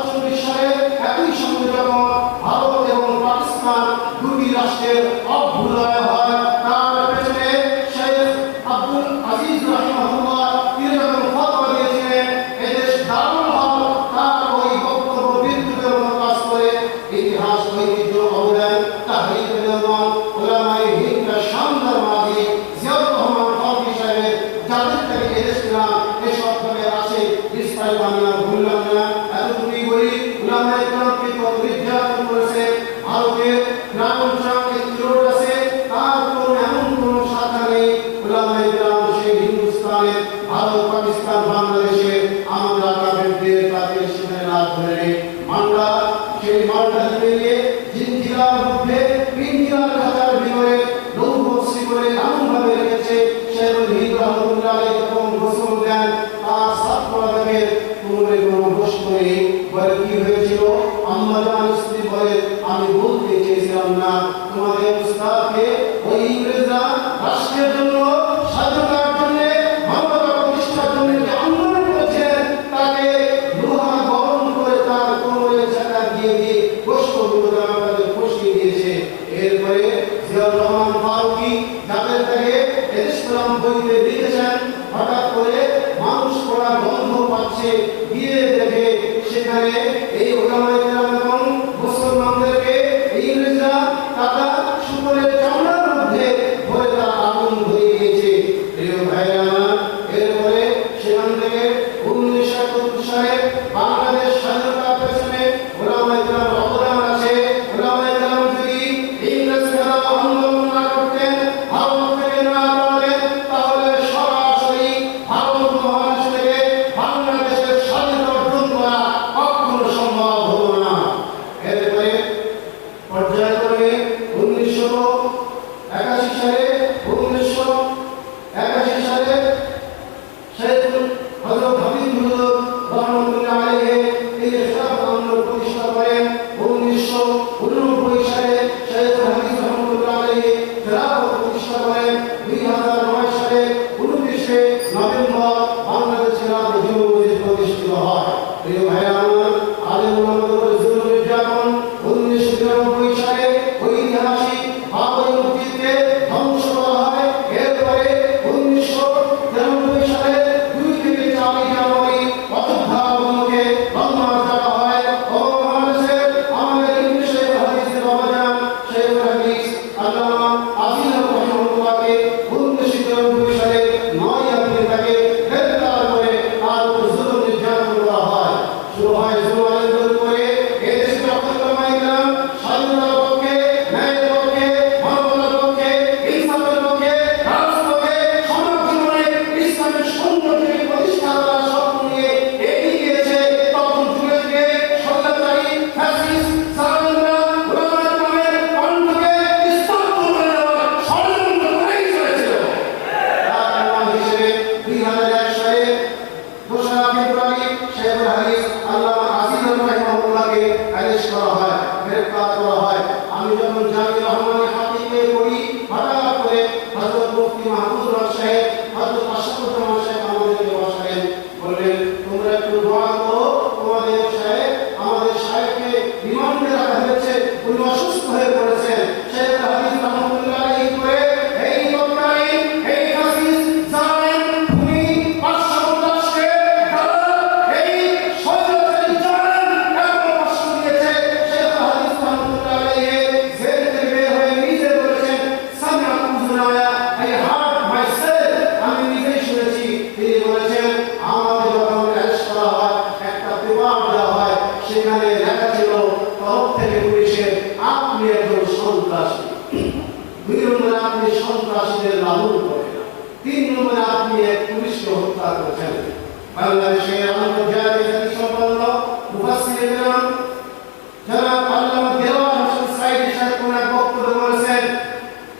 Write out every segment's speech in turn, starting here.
1947 সালে একই সঙ্গে যখন ভারত এবং পাকিস্তান দুটি রাষ্ট্রের অভ্যুদয় হয়, তার পেছনে শেখ আব্দুল আজিজ রাহিমাহুল্লাহ তিনি যখন ফতোয়া দিয়েছিলেন এদেশ দারুল হক, তার ওই বক্তব্য বিদ্যুতের মতো কাজ করে ইতিহাস ঐতিহ্য অবদান তাহরির উলামা উলামায়ে হিন্দা শানদার মাঝি জিয়াউর রহমান ফারুকী সাহেবের যাদের থেকে এদেশ নাম এসব ভাবে আসে বিস্তারিত আমি আর বললাম না। এতটুকুই বলি উলামায়ে কেরামকে কত নির্যাতন করেছে। ভারতের গ্রামাঞ্চলে একটি রোড আছে, তার কোনো এমন কোনো শাখা নেই। উলামায়ে কেরাম সেই হিন্দুস্তানের ভারত পাকিস্তান বাংলাদেশের আমরা কাফেরদের তাদের সেখানে লাভ ধরে মান্ডা সেই মান্ডা দিয়ে জিনজিরার মধ্যে পিঞ্জিরার খাঁচার ভিতরে লৌহশ্রী করে এমনভাবে রেখেছে শেখুল হিন্দ রহমতুল্লাহ আলাইহি যখন গোসল দেন তার ছাত্রদের কোমরে কোনো গোশত নেই। বলে কি হয়েছিল? আম্মা জান স্ত্রী বলে আমি বলতে চেয়েছিলাম না তোমাদের উস্তাদকে ওই ইংরেজরা রাষ্ট্রের জন্য স্বাধীনতার জন্য মানবতা প্রতিষ্ঠার জন্য যে আন্দোলন করেছেন তাকে লোহা গরম করে তার কোমরে চাকা দিয়ে দিয়ে গোশতগুলো তাদের ফসিয়ে দিয়েছে। এরপরে জিয়াউর রহমান ফারুকী যাদের থেকে ইসলাম বইতে লিখেছেন, হঠাৎ করে মানুষ পড়া বন্ধ পাচ্ছে গিয়ে দেখে সেখানে এই উলামায়ে কেরাম এবং মুসলমানদেরকে ইংরেজরা তারা শুকরের চামড়ার মধ্যে ভরে তারা আগুন ধরিয়ে দিয়েছে। প্রিয় ভাইরা আমার, এরপরে সেখান থেকে 1971 সালে বাংলাদেশ স্বাধীনতার পেছনে উলামায়ে কেরামের অবদান আছে। উলামায়ে কেরাম যদি ইংরেজ বিরোধী আন্দোলন না করতেন, ভারত থেকে না পারতেন, তাহলে সরাসরি ভারত মহাদেশ থেকে বাংলাদেশের স্বাধীনতা অর্জন করা কখনো সম্ভব হতো না। এরপরে পর্যায়ক্রমে 1981 সালে শেখুল হযরত হাবিব হুজুর রহমাতুল্লাহ আলাইহি তিনি খেলাফত আন্দোলন প্রতিষ্ঠা করেন। 1989 সালে শেখুল হাদিস রহমাতুল্লাহ আলাইহি খেলাফত প্রতিষ্ঠা করেন। 2009 সালে 29শে নভেম্বর বাংলাদেশ খেলাফত জমহুরিয়ত প্রতিষ্ঠিত হয়। প্রিয় ভাইরা আমার, আলেম ওলামাদের উপর জুলুম নির্যাতন 1992 সালে ঐতিহাসিক বাবরি মসজিদকে ধ্বংস করা হয়। এরপরে 1993 সালে 2 থেকে 4 জানুয়ারি অযোধ্যা অভিমুখে রওনা দেওয়া হয়। ও বাংলাদেশের আমাদের ইংলিশে হাদিসের অবদান শেখুল হাদিস আল্লামা আজিজ রহমাতুল্লাহকে 1993 সালে 9 এপ্রিল তাকে গ্রেফতার করে তার উপর জুলুম নির্যাতন করা হয়। শুরু হয় জুলুমের করে এদেশে উলামায়ে কেরাম স্বাধীনতার পক্ষে, ন্যায়ের পক্ষে, মানবতার পক্ষে, ইনসাফের পক্ষে, রাজপথে সমাজ জীবনে ইসলামের সৌন্দর্যকে প্রতিষ্ঠা করার স্বপ্ন নিয়ে এগিয়ে গিয়েছে। তখন যুগে যুগে স্বৈরাচারী ফ্যাসিস্ট জালেমরা উলামায়ে কেরামের কণ্ঠকে স্তব্ধ করে দেওয়ার ষড়যন্ত্র করেই চলেছিল। তার প্রমাণ হিসেবে 2001 সালে 2 ফেব্রুয়ারি শেখুল হাদিস আল্লামা আজিজ রহমাতুল্লাহকে অ্যারেস্ট করা হয়, গ্রেফতার করা হয়। আমি যখন জামিয়া রহমানী হাকিমে পড়ি, হঠাৎ করে হযরত মুফতি মাহফুজুর সাহেব, হযরত আশরাফুজ্জামান সাহেব আমাদেরকে বসালেন, বললেন তোমরা একটু দোয়া করো, তোমাদের সাহেব আমাদের সাহেবকে রিমান্ডে রাখা হয়েছে, উনি অসুস্থ হয়ে পড়েছেন। শেখুল হাদিস রহমাতুল্লাহ আলাইহি করে এই তৎকালীন এই ফ্যাসিস্ট জালেম খুনি পার্শ্ববর্তী এই স্বৈরাচারী জালেম এত কষ্ট দিয়েছে। শেখুল হাদিস রহমাতুল্লাহ আলাইহি জেল থেকে বের হয়ে নিজে বলেছেন সামিআতু জুনায়া আই হার্ট মাইসেলফ, আমি নিজেই শুনেছি। তিনি বলেছেন আমাদের যখন অ্যারেস্ট করা হয় একটা পেপার দেওয়া হয়, সেখানে লেখা ছিল তরফ থেকে পুলিশের আপনি একজন সন্ত্রাসী। 2 নম্বরে আপনি সন্ত্রাসীদের লালন করেন, 3 নম্বরে আপনি এক পুলিশকে হত্যা করেছেন। বাংলাদেশের আন্তর্জাতিক খ্যাতিসম্পন্ন মুফাসসির কেরাম জনাব আল্লামা দেওয়ান হোসেন সাইদি সাহেব কোন এক বক্তব্যে বলেছেন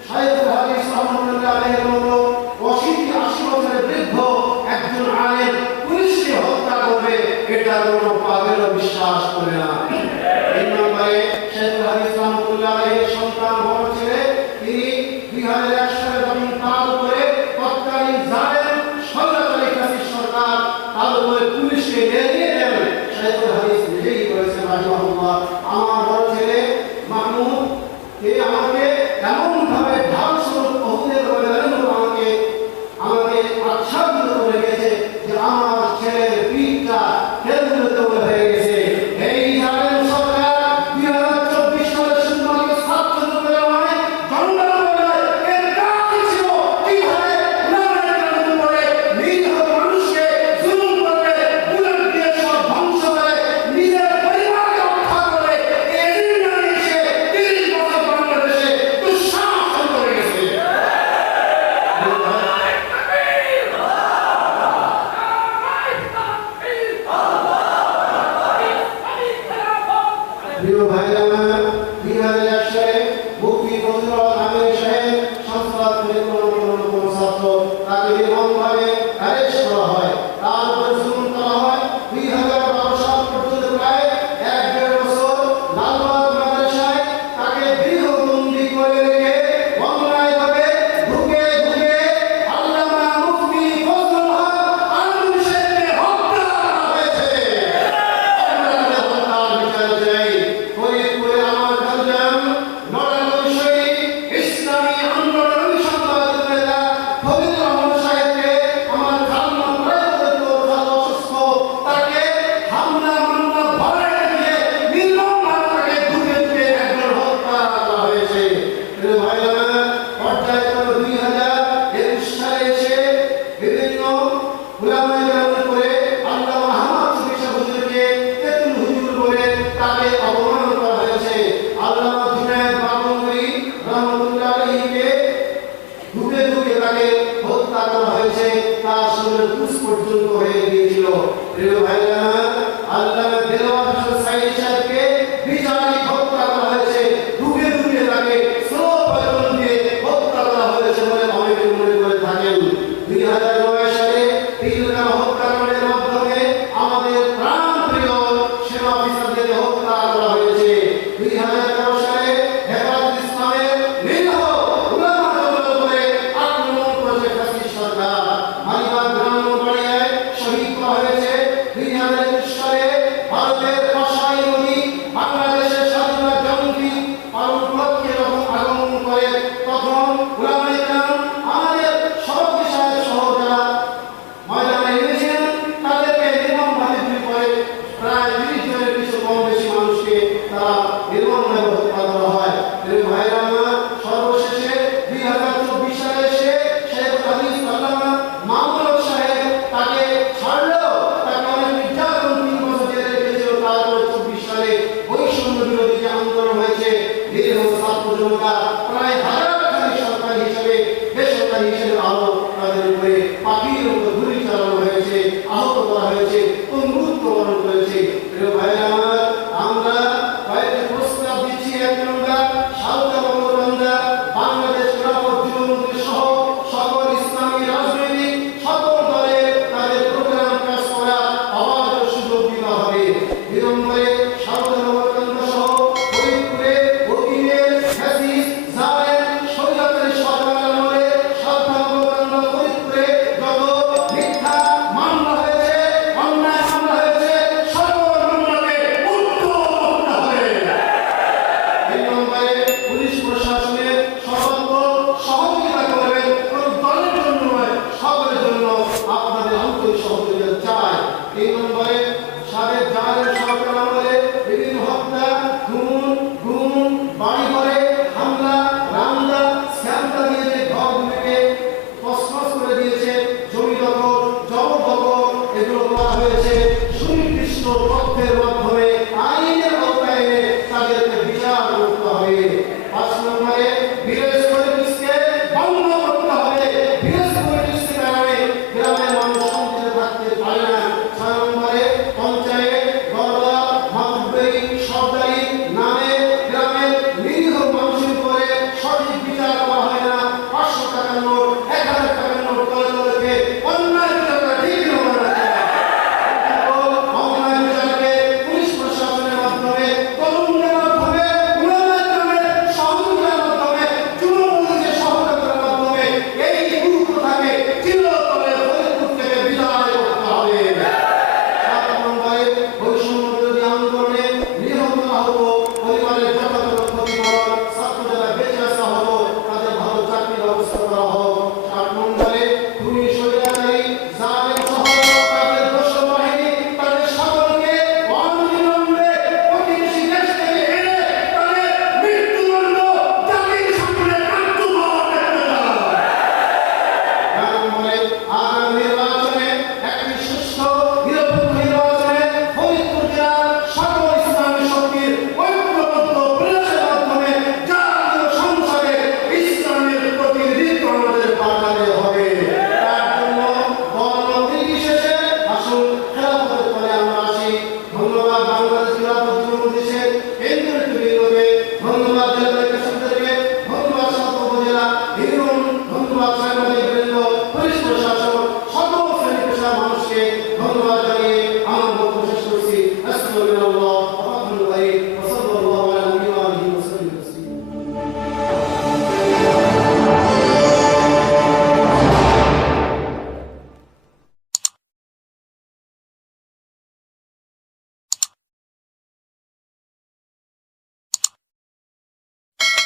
শেখুল হাদিস রহমাতুল্লাহ আলাইহির মতো 80 বছরের বৃদ্ধ একজন আলেম পুলিশকে হত্যা করবে, এটা কোনো পাগলও বিশ্বাস করে না। এই নম্বরে শেখুল হাদিস রহমাতুল্লাহ আলাইহির সন্তান বড় ছেলে, তিনি 2001 সালে যখন তার উপরে তৎকালীন জালেম স্বৈরাচারী ফ্যাসিস্ট সরকার তার উপরে পুলিশকে নিয়ে দেন, শেখুল প্রিয় ভাইরা আমার 2001 সালে